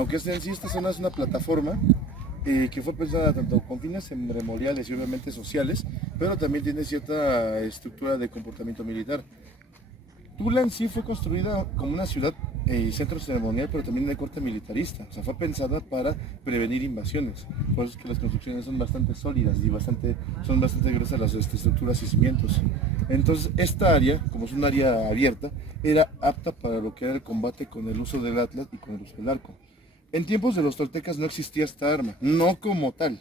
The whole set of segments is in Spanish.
aunque en sí esta zona es una plataforma que fue pensada tanto con fines ceremoniales y obviamente sociales, pero también tiene cierta estructura de comportamiento militar. Tula en sí fue construida como una ciudad y centro ceremonial, pero también de corte militarista. O sea, fue pensada para prevenir invasiones. Por eso es que las construcciones son bastante sólidas y son bastante gruesas las estructuras y cimientos. Entonces, esta área, como es un área abierta, era apta para lo que era el combate con el uso del atlas y con el uso del arco. En tiempos de los toltecas no existía esta arma, no como tal.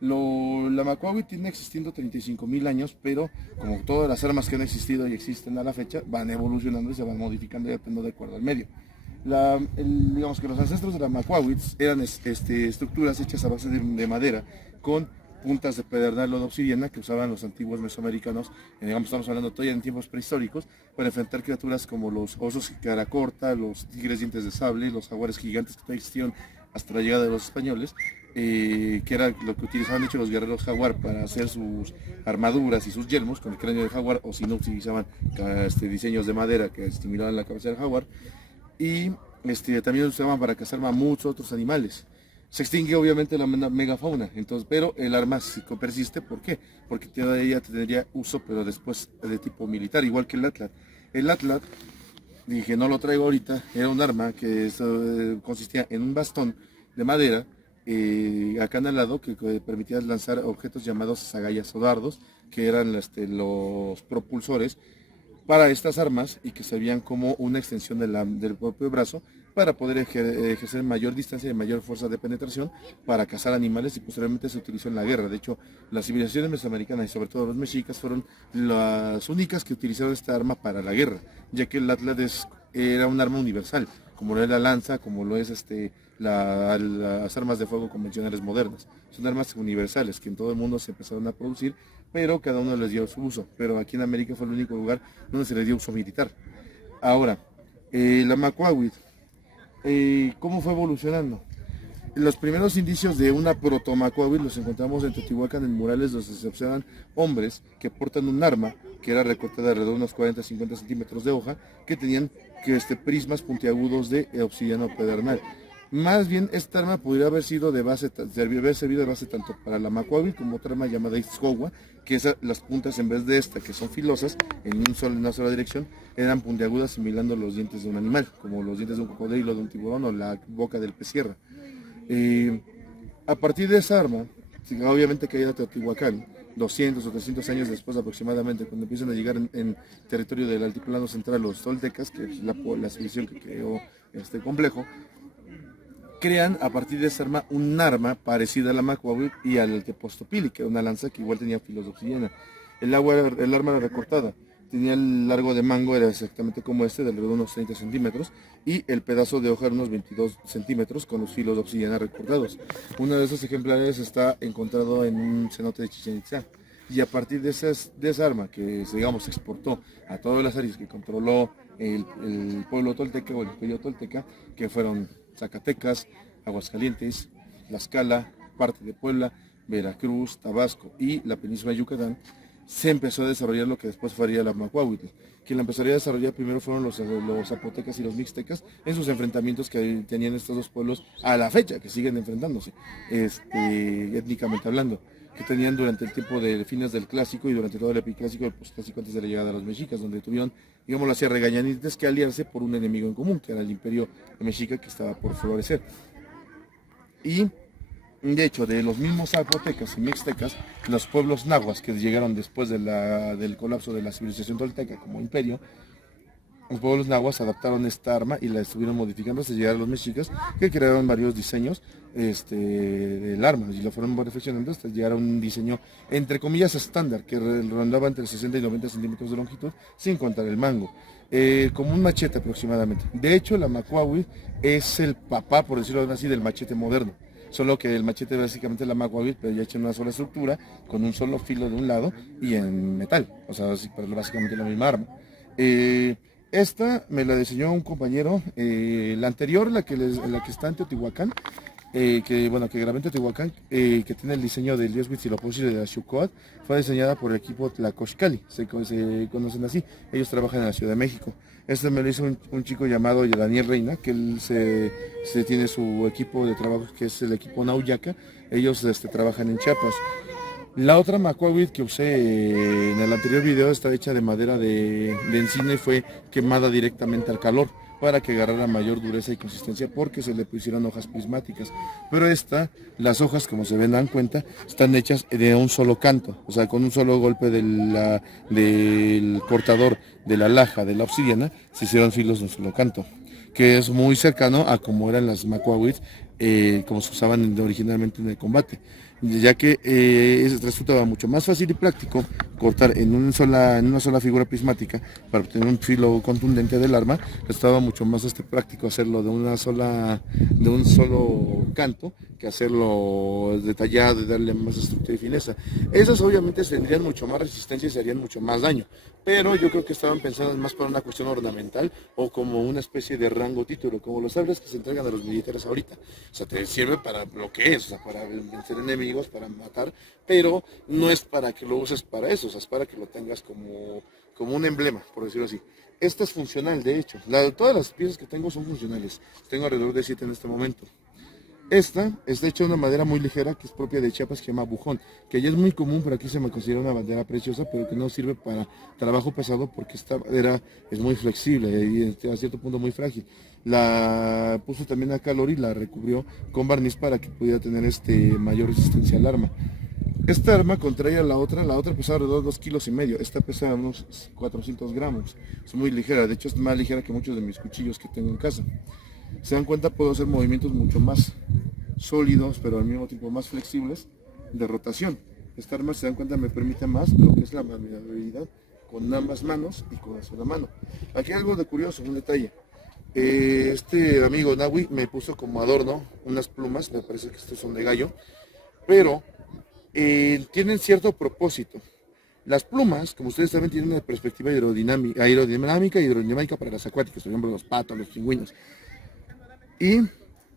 La Macuagüe tiene existiendo 35.000 años, pero como todas las armas que han existido y existen a la fecha, van evolucionando y se van modificando dependiendo de acuerdo al medio. Digamos que los ancestros de la Macuagüe eran estructuras hechas a base de madera con puntas de pedernal o de obsidiana que usaban los antiguos mesoamericanos, digamos, estamos hablando todavía en tiempos prehistóricos, para enfrentar criaturas como los osos cara corta, los tigres dientes de sable, los jaguares gigantes que todavía existieron hasta la llegada de los españoles, que era lo que utilizaban hecho los guerreros jaguar para hacer sus armaduras y sus yelmos con el cráneo del jaguar, o si no utilizaban diseños de madera que estimulaban la cabeza del jaguar, y también lo usaban para cazar mamuts, otros animales. Se extingue obviamente la megafauna, entonces, pero el arma sí persiste. ¿Por qué? Porque ella tendría uso, pero después de tipo militar, igual que el atlat. El atlat, dije, no lo traigo ahorita, era un arma que consistía en un bastón de madera acanalado que permitía lanzar objetos llamados agallas o dardos, que eran los propulsores para estas armas y que servían como una extensión del propio brazo para poder ejercer mayor distancia y mayor fuerza de penetración para cazar animales, y posteriormente se utilizó en la guerra. De hecho, las civilizaciones mesoamericanas y sobre todo los mexicas fueron las únicas que utilizaron esta arma para la guerra, ya que el atlas era un arma universal, como lo es la lanza, como lo es las armas de fuego convencionales modernas. Son armas universales que en todo el mundo se empezaron a producir, pero cada uno les dio su uso. Pero aquí en América fue el único lugar donde se les dio uso militar. Ahora, la Macuagüe, ¿cómo fue evolucionando? Los primeros indicios de una proto-Macuagüe los encontramos en Teotihuacán, en murales donde se observan hombres que portan un arma que era recortada de alrededor de unos 40-50 centímetros de hoja, que tenían prismas puntiagudos de obsidiana pedernal. Más bien, esta arma podría haber servido de base tanto para la Macuagüe como otra arma llamada Ixcogua, que las puntas, en vez de que son filosas en una sola dirección, eran puntiagudas similando los dientes de un animal, como los dientes de un cocodrilo, de un tiburón o la boca del pez sierra. A partir de esa arma, obviamente caída a Teotihuacán, 200 o 300 años después aproximadamente, cuando empiezan a llegar en territorio del altiplano central los toltecas, que es la civilización que creó este complejo, crean a partir de esa arma un arma parecida a la Macuagüe y al Tepostopili, que era una lanza que igual tenía filos de obsidiana. El arma era recortada, tenía el largo de mango, era exactamente como de alrededor de unos 30 centímetros, y el pedazo de hoja era unos 22 centímetros con los filos de obsidiana recortados. Uno de esos ejemplares está encontrado en un cenote de Chichén Itzá. Y a partir de esa arma que, digamos, se exportó a todas las áreas que controló el pueblo tolteca o el imperio tolteca, que fueron Zacatecas, Aguascalientes, Tlaxcala, parte de Puebla, Veracruz, Tabasco y la península de Yucatán, se empezó a desarrollar lo que después faría la Macuagüe. Quien la empezaría a desarrollar primero fueron los zapotecas y los mixtecas en sus enfrentamientos que tenían estos dos pueblos a la fecha, que siguen enfrentándose, étnicamente hablando, que tenían durante el tiempo de fines del clásico y durante todo el epiclásico y el postclásico antes de la llegada de los mexicas, donde tuvieron, digámoslo así, regañadientes que aliarse por un enemigo en común, que era el imperio mexica que estaba por florecer. Y de hecho, de los mismos zapotecas y mixtecas, los pueblos nahuas que llegaron después del colapso de la civilización tolteca como imperio, los pueblos nahuas adaptaron esta arma y la estuvieron modificando hasta llegar a los mexicas, que crearon varios diseños del arma y la fueron perfeccionando hasta llegar a un diseño entre comillas estándar que rondaba entre 60 y 90 centímetros de longitud sin contar el mango, como un machete aproximadamente. De hecho, la Macuagüe es el papá, por decirlo así, del machete moderno, solo que el machete básicamente es la Macuagüe, pero ya hecho en una sola estructura con un solo filo de un lado y en metal, o sea, básicamente la misma arma. Esta me la diseñó un compañero, la anterior, la que está en Teotihuacán, que grabé en Teotihuacán, que tiene el diseño del dios Huitzilopochtli de Axucoatl, fue diseñada por el equipo Tlacoxcali, se conocen así, ellos trabajan en la Ciudad de México. Este me lo hizo un chico llamado Daniel Reina, que él se tiene su equipo de trabajo, que es el equipo Nauyaca, ellos trabajan en Chiapas. La otra macuahuitl que usé en el anterior video está hecha de madera de encina y fue quemada directamente al calor para que agarrara mayor dureza y consistencia porque se le pusieron hojas prismáticas. Pero las hojas, como se ven, dan cuenta, están hechas de un solo canto, o sea, con un solo golpe del cortador de la laja de la obsidiana, se hicieron filos de un solo canto, que es muy cercano a como eran las macuahuitl, como se usaban originalmente en el combate, ya que resultaba mucho más fácil y práctico cortar en una sola figura prismática para obtener un filo contundente del arma. Resultaba mucho más práctico hacerlo de un solo canto que hacerlo detallado y darle más estructura y fineza. Esas obviamente tendrían mucho más resistencia y se harían mucho más daño, pero yo creo que estaban pensando más para una cuestión ornamental o como una especie de rango título, como los sables que se entregan a los militares ahorita. O sea, te sirve para lo que es, o sea, para vencer enemigos, para matar, pero no es para que lo uses para eso, o sea, es para que lo tengas como un emblema, por decirlo así. Esta es funcional, de hecho. Todas las piezas que tengo son funcionales. Tengo alrededor de 7 en este momento. Esta está hecha de una madera muy ligera que es propia de Chiapas, que se llama bujón, que ya es muy común, pero aquí se me considera una madera preciosa, pero que no sirve para trabajo pesado porque esta madera es muy flexible y a cierto punto muy frágil. La puso también a calor y la recubrió con barniz para que pudiera tener mayor resistencia al arma. Esta arma, contraria a la otra pesa alrededor de 2,5 kilos, esta pesa unos 400 gramos, es muy ligera, de hecho es más ligera que muchos de mis cuchillos que tengo en casa. Se dan cuenta, puedo hacer movimientos mucho más sólidos, pero al mismo tiempo más flexibles de rotación. Esta arma, se dan cuenta, me permite más lo que es la maniobrabilidad con ambas manos y con la sola mano. Aquí hay algo de curioso, un detalle. Este amigo Nahui me puso como adorno unas plumas, me parece que estos son de gallo, pero tienen cierto propósito. Las plumas, como ustedes saben, tienen una perspectiva aerodinámica y hidrodinámica para las acuáticas, por ejemplo los patos, los pingüinos. Y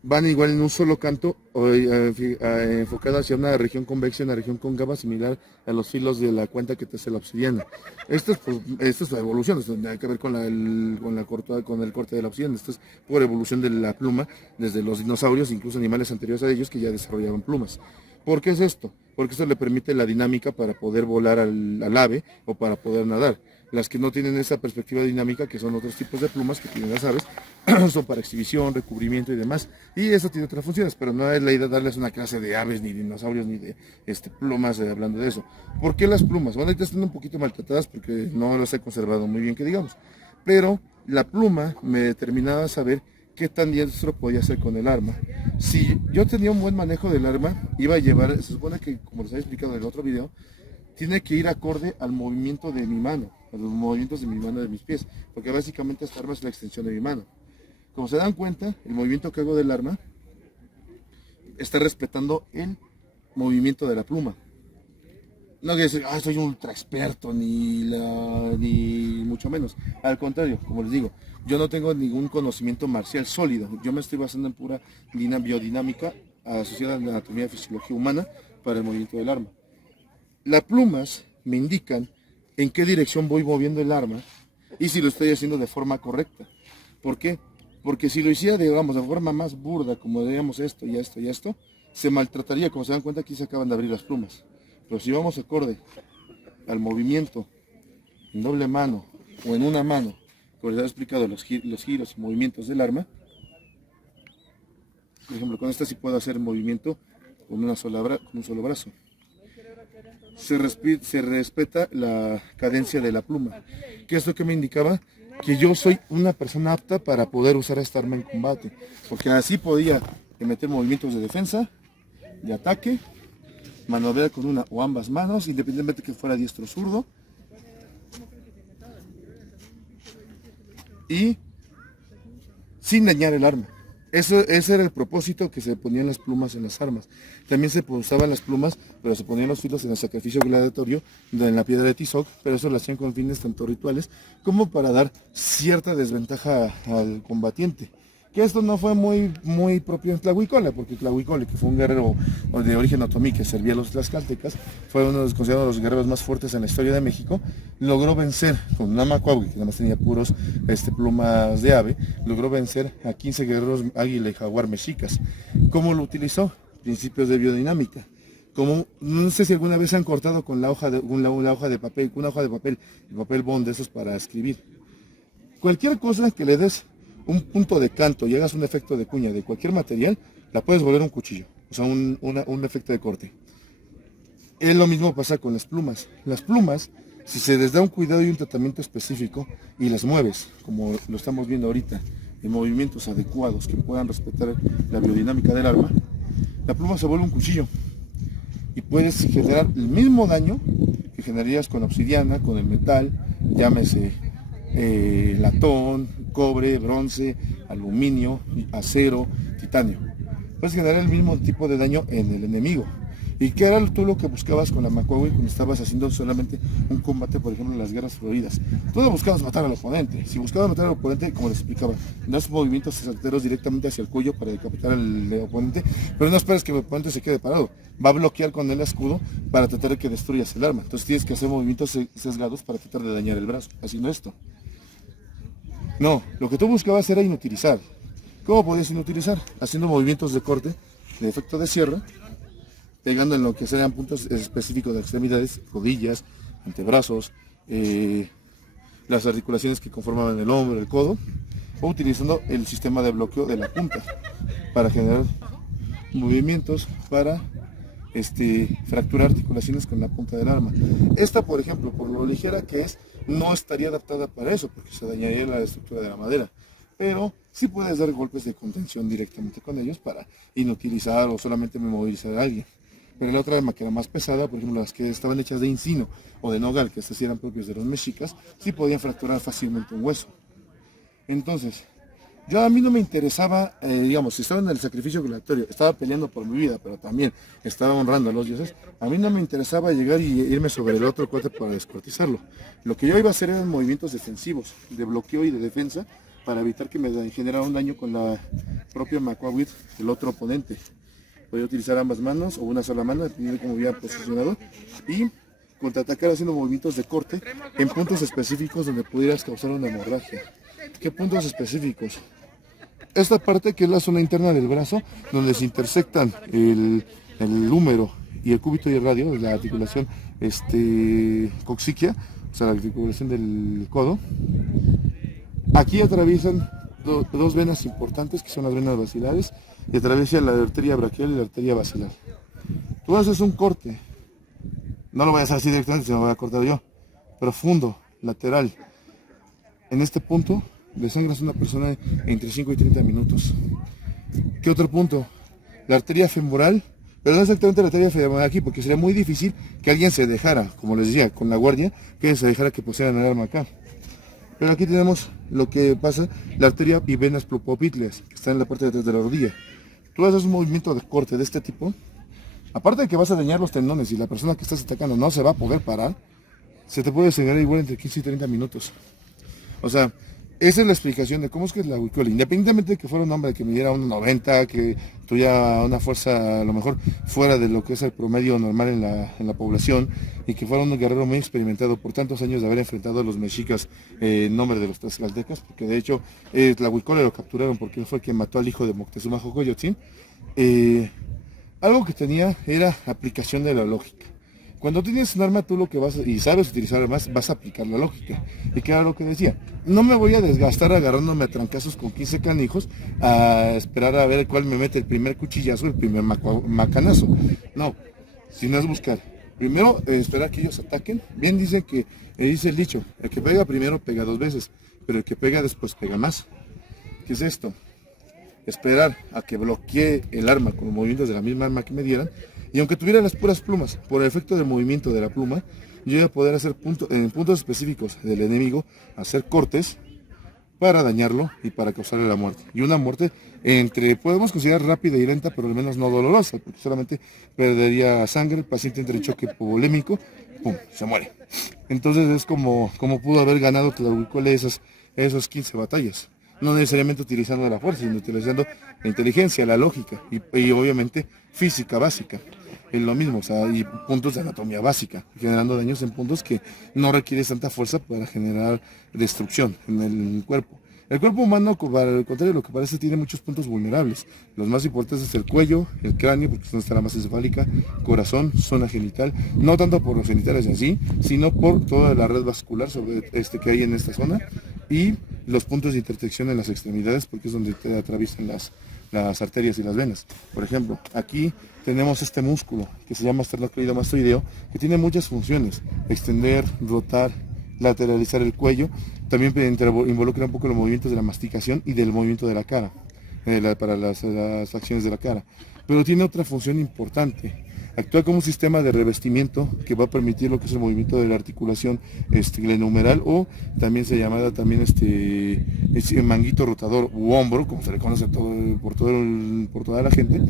van igual en un solo canto, enfocado hacia una región convexa y una región cóncava, similar a los filos de la cuenta que te hace la obsidiana. Esto es la evolución, esto tiene que ver con el corte de la obsidiana. Esto es por evolución de la pluma, desde los dinosaurios, incluso animales anteriores a ellos que ya desarrollaban plumas. ¿Por qué es esto? Porque esto le permite la dinámica para poder volar al ave o para poder nadar. Las que no tienen esa perspectiva dinámica, que son otros tipos de plumas que tienen las aves, son para exhibición, recubrimiento y demás. Y eso tiene otras funciones, pero no es la idea darles una clase de aves, ni dinosaurios, ni de plumas, hablando de eso. ¿Por qué las plumas? Bueno, ahorita están un poquito maltratadas porque no las he conservado muy bien, que digamos. Pero la pluma me determinaba saber qué tan diestro podía ser con el arma. Si yo tenía un buen manejo del arma, iba a llevar, se supone que, como les había explicado en el otro video, tiene que ir acorde al movimiento de mi mano, a los movimientos de mi mano, de mis pies, porque básicamente esta arma es la extensión de mi mano. Como se dan cuenta, el movimiento que hago del arma está respetando el movimiento de la pluma. No quiere decir, soy un ultra experto, ni mucho menos. Al contrario, como les digo, yo no tengo ningún conocimiento marcial sólido. Yo me estoy basando en pura biodinámica asociada a la anatomía y fisiología humana para el movimiento del arma. Las plumas me indican en qué dirección voy moviendo el arma y si lo estoy haciendo de forma correcta. ¿Por qué? Porque si lo hiciera, digamos, de forma más burda, como diríamos esto y esto y esto, se maltrataría. Como se dan cuenta, aquí se acaban de abrir las plumas. Pero si vamos acorde al movimiento en doble mano o en una mano, como les he explicado, los giros y movimientos del arma, por ejemplo, con esta sí puedo hacer movimiento con un solo brazo. Se respeta la cadencia de la pluma. ¿Qué es lo que me indicaba? Que yo soy una persona apta para poder usar esta arma en combate, porque así podía meter movimientos de defensa, de ataque, maniobrar con una o ambas manos, independientemente que fuera diestro o zurdo, y sin dañar el arma. Ese era el propósito que se ponían las plumas en las armas. También se usaban las plumas, pero se ponían los filos en el sacrificio gladiatorio, en la piedra de Tizoc, pero eso lo hacían con fines tanto rituales como para dar cierta desventaja al combatiente. Que esto no fue muy propio en Tlahuicole, porque Tlahuicole, que fue un guerrero de origen otomí que servía a los tlaxcaltecas, fue uno de los considerados los guerreros más fuertes en la historia de México, logró vencer con una macuagui, que nada más tenía puros plumas de ave, logró vencer a 15 guerreros águila y jaguar mexicas. ¿Cómo lo utilizó? Principios de biodinámica. Como, no sé si alguna vez han cortado con la hoja de, una hoja de papel, el papel bond de esos para escribir. Cualquier cosa que le des un punto de canto y hagas un efecto de cuña de cualquier material, la puedes volver un cuchillo, o sea, un efecto de corte. Es lo mismo pasa con las plumas. Las plumas, si se les da un cuidado y un tratamiento específico y las mueves, como lo estamos viendo ahorita, en movimientos adecuados que puedan respetar la biodinámica del arma, la pluma se vuelve un cuchillo y puedes generar el mismo daño que generarías con obsidiana, con el metal, llámese latón, cobre, bronce, aluminio, acero, titanio. Puedes generar el mismo tipo de daño en el enemigo. ¿Y qué era tú lo que buscabas con la macuagui cuando estabas haciendo solamente un combate, por ejemplo, en las guerras floridas? Tú no buscabas matar al oponente. Si buscabas matar al oponente, como les explicaba, das movimientos certeros directamente hacia el cuello para decapitar al oponente, pero no esperes que el oponente se quede parado. Va a bloquear con el escudo para tratar de que destruyas el arma. Entonces tienes que hacer movimientos sesgados para tratar de dañar el brazo, haciendo esto. No, lo que tú buscabas era inutilizar. ¿Cómo podías inutilizar? Haciendo movimientos de corte, de efecto de sierra, pegando en lo que sean puntos específicos de extremidades, rodillas, antebrazos, las articulaciones que conformaban el hombro, el codo, o utilizando el sistema de bloqueo de la punta para generar movimientos para fracturar articulaciones con la punta del arma. Esta, por ejemplo, por lo ligera que es, no estaría adaptada para eso, porque se dañaría la estructura de la madera. Pero sí puedes dar golpes de contención directamente con ellos para inutilizar o solamente memorizar a alguien. Pero la otra arma que era más pesada, por ejemplo las que estaban hechas de encino o de nogal, que estas sí eran propios de los mexicas, sí podían fracturar fácilmente un hueso. Entonces, a mí no me interesaba, digamos, si estaba en el sacrificio gladiatorio, estaba peleando por mi vida, pero también estaba honrando a los dioses, a mí no me interesaba llegar y irme sobre el otro cuate para descuartizarlo. Lo que yo iba a hacer eran movimientos defensivos, de bloqueo y de defensa, para evitar que me generara un daño con la propia macuagui del otro oponente. Podía utilizar ambas manos o una sola mano, dependiendo de cómo hubiera posicionado, y contraatacar haciendo movimientos de corte en puntos específicos donde pudieras causar una hemorragia. ¿Qué puntos específicos? Esta parte que es la zona interna del brazo, donde se intersectan el húmero y el cúbito y el radio, la articulación coxiquia, o sea, la articulación del codo. Aquí atraviesan dos venas importantes, que son las venas basilares, y atraviesa la arteria braquial y la arteria basilar. Tú haces un corte, no lo vayas a hacer directamente, se lo voy a cortar yo, profundo, lateral. En este punto desangras a una persona entre 5 y 30 minutos. ¿Qué otro punto? La arteria femoral, pero no exactamente la arteria femoral aquí, porque sería muy difícil que alguien se dejara, como les decía, con la guardia, que se dejara que pusieran el arma acá. Pero aquí tenemos lo que pasa, la arteria y venas plupopitleas, que están en la parte de atrás de la rodilla. Tú haces un movimiento de corte de este tipo, aparte de que vas a dañar los tendones y la persona que estás atacando no se va a poder parar, se te puede sangrar igual entre 15 y 30 minutos. O sea, esa es la explicación de cómo es que es la Tlahuicole. Independientemente de que fuera un hombre que midiera 1,90, que tuviera una fuerza a lo mejor fuera de lo que es el promedio normal en la población, y que fuera un guerrero muy experimentado por tantos años de haber enfrentado a los mexicas en nombre de los tlaxcaltecas, porque de hecho Tlahuicole lo capturaron porque él fue quien mató al hijo de Moctezuma Xocoyotzin. Algo que tenía era aplicación de la lógica. Cuando tienes un arma, tú lo que vas y sabes utilizar armas, vas a aplicar la lógica. ¿Y qué era lo que decía? No me voy a desgastar agarrándome a trancazos con 15 canijos a esperar a ver cuál me mete el primer cuchillazo, el primer macanazo. No, sino es buscar. Primero, esperar que ellos ataquen. Bien dice el dicho, el que pega primero pega 2 veces, pero el que pega después pega más. ¿Qué es esto? Esperar a que bloquee el arma con los movimientos de la misma arma que me dieran. Y aunque tuviera las puras plumas, por el efecto del movimiento de la pluma, yo iba a poder hacer en puntos específicos del enemigo, hacer cortes para dañarlo y para causarle la muerte. Y una muerte podemos considerar rápida y lenta, pero al menos no dolorosa, porque solamente perdería sangre, el paciente entra en choque hipovolémico, ¡pum!, se muere. Entonces es como pudo haber ganado Tlahuicole esas 15 batallas. no necesariamente utilizando la fuerza, sino utilizando la inteligencia, la lógica y obviamente física básica. Es lo mismo, o sea, y puntos de anatomía básica, generando daños en puntos que no requieres tanta fuerza para generar destrucción en el cuerpo. El cuerpo humano, para el contrario de lo que parece, tiene muchos puntos vulnerables. Los más importantes es el cuello, el cráneo, porque es donde está la masa encefálica, corazón, zona genital, no tanto por los genitales en sí, sino por toda la red vascular que hay en esta zona, y los puntos de intersección en las extremidades, porque es donde te atraviesan las arterias y las venas. Por ejemplo, aquí tenemos este músculo que se llama esternocleidomastoideo, que tiene muchas funciones: extender, rotar, lateralizar el cuello. También involucra un poco los movimientos de la masticación y del movimiento de la cara, para las acciones de la cara. Pero tiene otra función importante: actúa como un sistema de revestimiento que va a permitir lo que es el movimiento de la articulación glenohumeral, o también se llama manguito rotador u hombro, como se le conoce por toda la gente,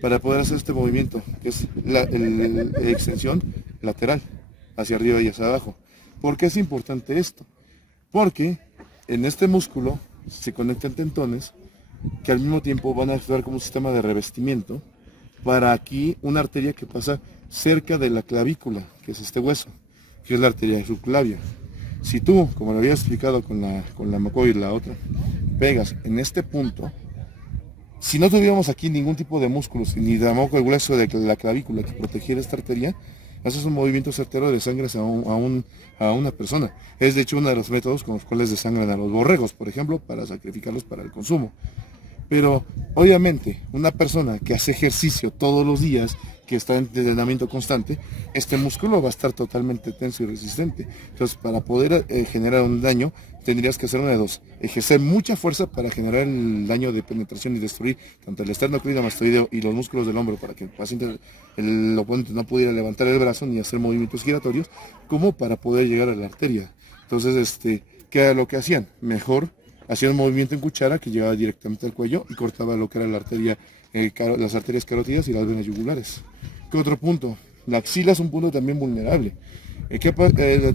para poder hacer este movimiento, que es la extensión lateral, hacia arriba y hacia abajo. ¿Por qué es importante esto? Porque en este músculo se conectan tendones que al mismo tiempo van a actuar como un sistema de revestimiento para aquí una arteria que pasa cerca de la clavícula, que es este hueso, que es la arteria subclavia. Si tú, como lo había explicado con la McCoy y la otra, pegas en este punto, si no tuviéramos aquí ningún tipo de músculos, ni tampoco el hueso de la clavícula que protegiera esta arteria, haces un movimiento certero de sangre a una persona. Es de hecho uno de los métodos con los cuales desangran a los borregos, por ejemplo, para sacrificarlos para el consumo. Pero obviamente una persona que hace ejercicio todos los días, que está en entrenamiento constante, este músculo va a estar totalmente tenso y resistente. Entonces, para poder generar un daño, tendrías que hacer una de dos: ejercer mucha fuerza para generar el daño de penetración y destruir tanto el esternocleidomastoideo y los músculos del hombro, para que el oponente no pudiera levantar el brazo ni hacer movimientos giratorios, como para poder llegar a la arteria. Entonces, ¿qué era lo que hacían? Mejor hacían un movimiento en cuchara que llegaba directamente al cuello y cortaba lo que era la arteria, las arterias carótidas y las venas yugulares. ¿Qué otro punto? La axila es un punto también vulnerable.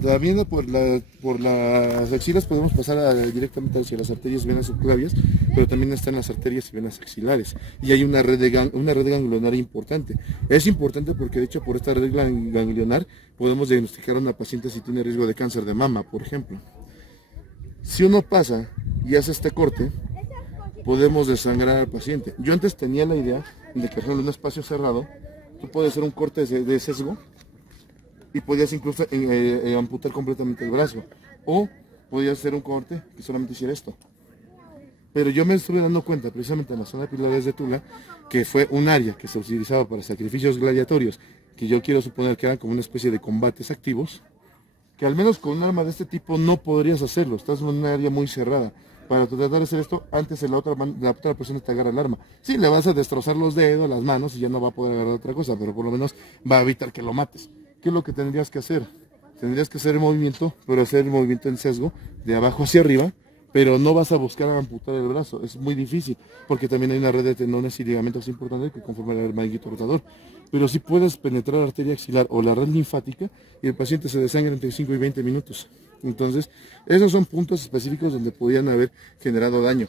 También por las axilas podemos pasar directamente hacia las arterias y venas subclavias, pero también están las arterias y venas axilares. Y hay una red ganglionar importante. Es importante porque de hecho por esta red ganglionar podemos diagnosticar a una paciente si tiene riesgo de cáncer de mama, por ejemplo. Si uno pasa y hace este corte, podemos desangrar al paciente. Yo antes tenía la idea de que en un espacio cerrado tú puedes hacer un corte de sesgo y podías incluso amputar completamente el brazo, o podías hacer un corte que solamente hiciera esto. Pero yo me estuve dando cuenta, precisamente en la zona de pilares de Tula, que fue un área que se utilizaba para sacrificios gladiatorios, que yo quiero suponer que eran como una especie de combates activos, que al menos con un arma de este tipo no podrías hacerlo. Estás en un área muy cerrada. Para tratar de hacer esto, antes la otra persona te agarra el arma. Sí, le vas a destrozar los dedos, las manos, y ya no va a poder agarrar otra cosa, pero por lo menos va a evitar que lo mates. ¿Qué es lo que tendrías que hacer? Tendrías que hacer el movimiento, pero hacer el movimiento en sesgo, de abajo hacia arriba, pero no vas a buscar amputar el brazo. Es muy difícil, porque también hay una red de tendones y ligamentos importantes que conforman el manguito rotador. Pero sí puedes penetrar la arteria axilar o la red linfática y el paciente se desangra entre 5 y 20 minutos. Entonces, esos son puntos específicos donde podían haber generado daño.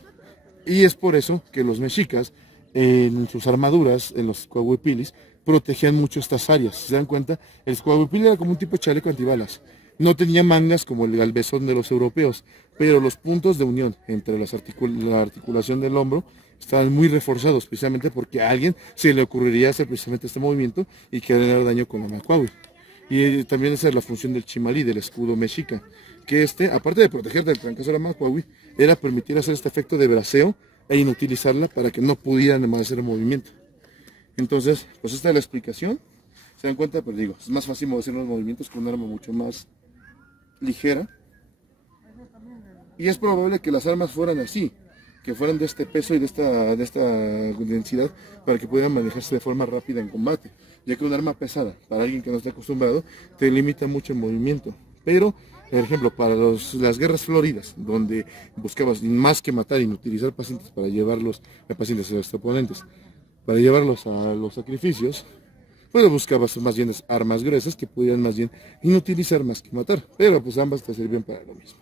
Y es por eso que los mexicas, en sus armaduras, en los coahuipilis, protegían mucho estas áreas. Si se dan cuenta, el coahuipil era como un tipo de chaleco antibalas. No tenía mangas como el galvezón de los europeos, pero los puntos de unión entre la articulación del hombro estaban muy reforzados, precisamente porque a alguien se le ocurriría hacer precisamente este movimiento y generar daño con la macuahui. Y también esa es la función del chimalí, del escudo mexica, que aparte de proteger del trancazo de la macuahui, era permitir hacer este efecto de braceo e inutilizarla para que no pudieran más hacer el movimiento. Entonces, pues esta es la explicación. Se dan cuenta, pero digo, es más fácil hacer los movimientos con un arma mucho más ligera. Y es probable que las armas fueran así, que fueran de este peso y de esta densidad, para que pudieran manejarse de forma rápida en combate, ya que un arma pesada, para alguien que no esté acostumbrado, te limita mucho el movimiento. Pero, por ejemplo, para las guerras floridas, donde buscabas más que matar y utilizar pacientes para llevarlos, a pacientes a los oponentes, para llevarlos a los sacrificios, pues buscabas más bien armas gruesas que pudieran más bien inutilizar más que matar, pero pues ambas te servían para lo mismo.